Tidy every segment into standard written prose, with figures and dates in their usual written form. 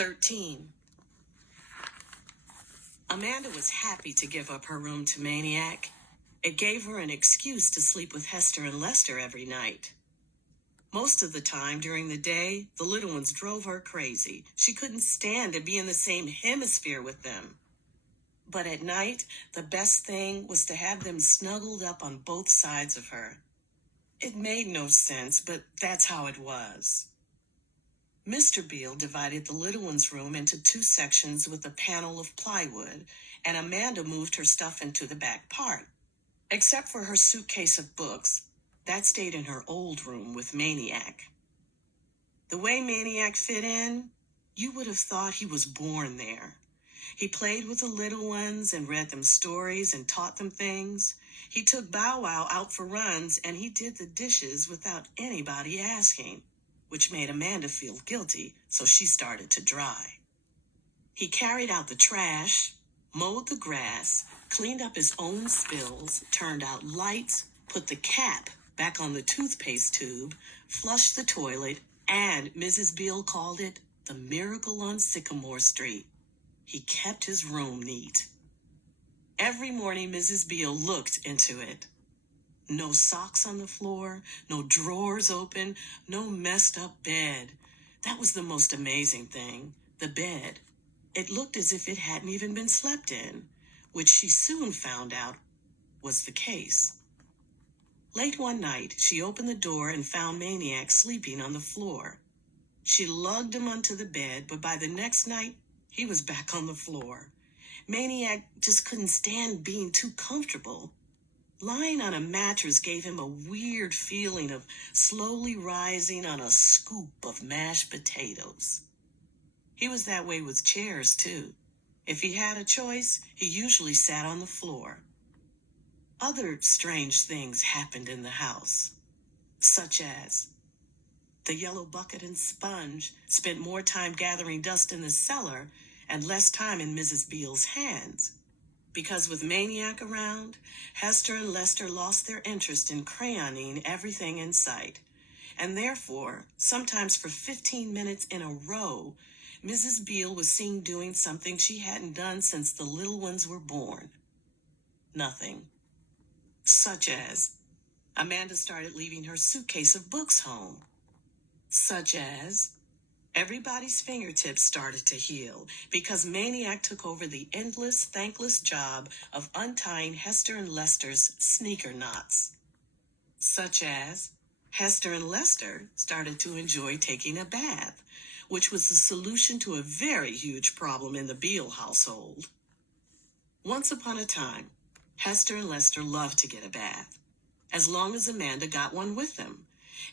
13. Amanda was happy to give up her room to Maniac. It gave her an excuse to sleep with Hester and Lester every night. Most of the time during the day, the little ones drove her crazy. She couldn't stand to be in the same hemisphere with them. But at night, the best thing was to have them snuggled up on both sides of her. It made no sense, but that's how it was. Mr. Beale divided the little one's room into 2 sections with a panel of plywood, and Amanda moved her stuff into the back part. Except for her suitcase of books, that stayed in her old room with Maniac. The way Maniac fit in, you would have thought he was born there. He played with the little ones and read them stories and taught them things. He took Bow Wow out for runs, and he did the dishes without anybody asking, which made Amanda feel guilty, so she started to dry. He carried out the trash, mowed the grass, cleaned up his own spills, turned out lights, put the cap back on the toothpaste tube, flushed the toilet, and Mrs. Beale called it the miracle on Sycamore Street. He kept his room neat. Every morning, Mrs. Beale looked into it. No socks on the floor, no drawers open, no messed up bed. That was the most amazing thing, the bed. It looked as if it hadn't even been slept in, which she soon found out was the case. Late one night, she opened the door and found Maniac sleeping on the floor. She lugged him onto the bed, but by the next night, he was back on the floor. Maniac just couldn't stand being too comfortable. Lying on a mattress gave him a weird feeling of slowly rising on a scoop of mashed potatoes. He was that way with chairs, too. If he had a choice, he usually sat on the floor. Other strange things happened in the house, such as the yellow bucket and sponge spent more time gathering dust in the cellar and less time in Mrs. Beale's hands. Because with Maniac around, Hester and Lester lost their interest in crayoning everything in sight. And therefore, sometimes for 15 minutes in a row, Mrs. Beale was seen doing something she hadn't done since the little ones were born. Nothing. Such as, Amanda started leaving her suitcase of books home. Such as, everybody's fingertips started to heal because Maniac took over the endless, thankless job of untying Hester and Lester's sneaker knots. Such as, Hester and Lester started to enjoy taking a bath, which was the solution to a very huge problem in the Beale household. Once upon a time, Hester and Lester loved to get a bath, as long as Amanda got one with them.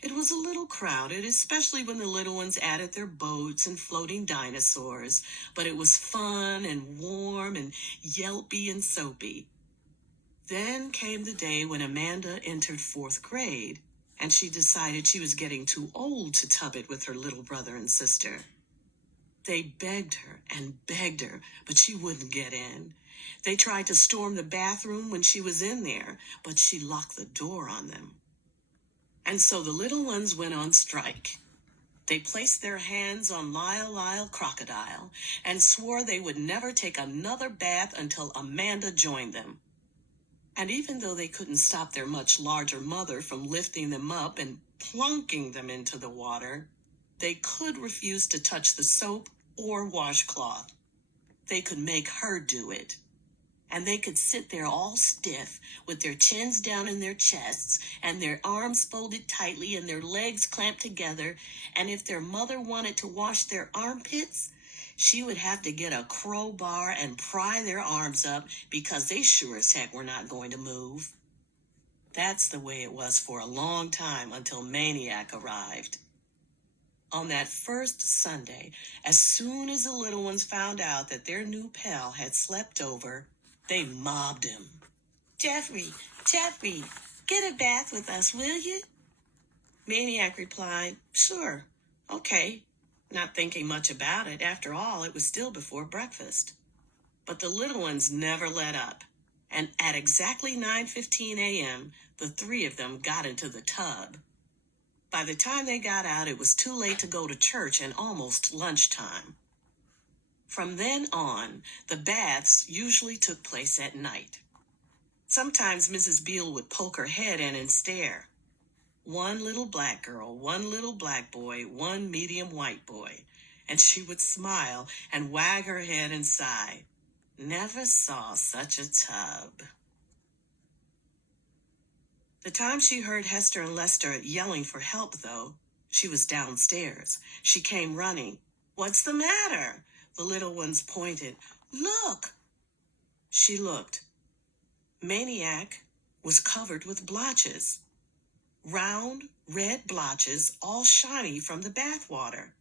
It was a little crowded, especially when the little ones added their boats and floating dinosaurs, but it was fun and warm and yelpy and soapy. Then came the day when Amanda entered 4th grade, and she decided she was getting too old to tub it with her little brother and sister. They begged her and begged her, but she wouldn't get in. They tried to storm the bathroom when she was in there, but she locked the door on them. And so the little ones went on strike. They placed their hands on Lyle Crocodile and swore they would never take another bath until Amanda joined them. And even though they couldn't stop their much larger mother from lifting them up and plunking them into the water, they could refuse to touch the soap or washcloth. They could make her do it. And they could sit there all stiff with their chins down in their chests and their arms folded tightly and their legs clamped together. And if their mother wanted to wash their armpits, she would have to get a crowbar and pry their arms up because they sure as heck were not going to move. That's the way it was for a long time until Maniac arrived. On that first Sunday, as soon as the little ones found out that their new pal had slept over, they mobbed him. Jeffrey, get a bath with us, will you? Maniac replied, sure, okay, not thinking much about it. After all, it was still before breakfast. But the little ones never let up, and at exactly 9:15 a.m., the 3 of them got into the tub. By the time they got out, it was too late to go to church and almost lunchtime. From then on, the baths usually took place at night. Sometimes Mrs. Beale would poke her head in and stare. One little black girl, one little black boy, one medium white boy. And she would smile and wag her head and sigh. Never saw such a tub. The time she heard Hester and Lester yelling for help, though, she was downstairs. She came running. "What's the matter?" The little ones pointed. "Look!" She looked. Maniac was covered with blotches. Round, red blotches, all shiny from the bath water.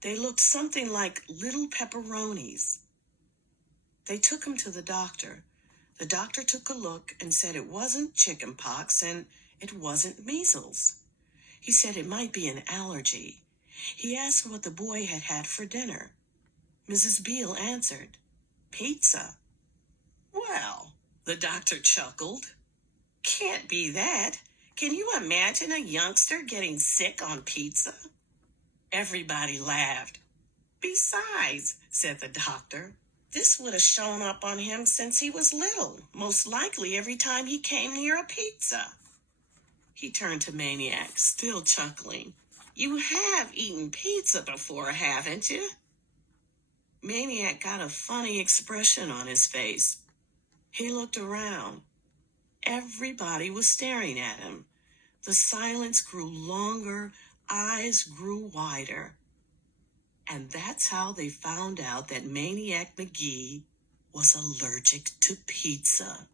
They looked something like little pepperonis. They took him to the doctor. The doctor took a look and said it wasn't chicken pox and it wasn't measles. He said it might be an allergy. He asked what the boy had had for dinner. Mrs. Beale answered, "Pizza." "Well," the doctor chuckled, "can't be that. Can you imagine a youngster getting sick on pizza?" Everybody laughed. "Besides," said the doctor, "this would have shown up on him since he was little, most likely every time he came near a pizza." He turned to Maniac, still chuckling. "You have eaten pizza before, haven't you?" Maniac got a funny expression on his face. He looked around. Everybody was staring at him. The silence grew longer, eyes grew wider. And that's how they found out that Maniac Magee was allergic to pizza.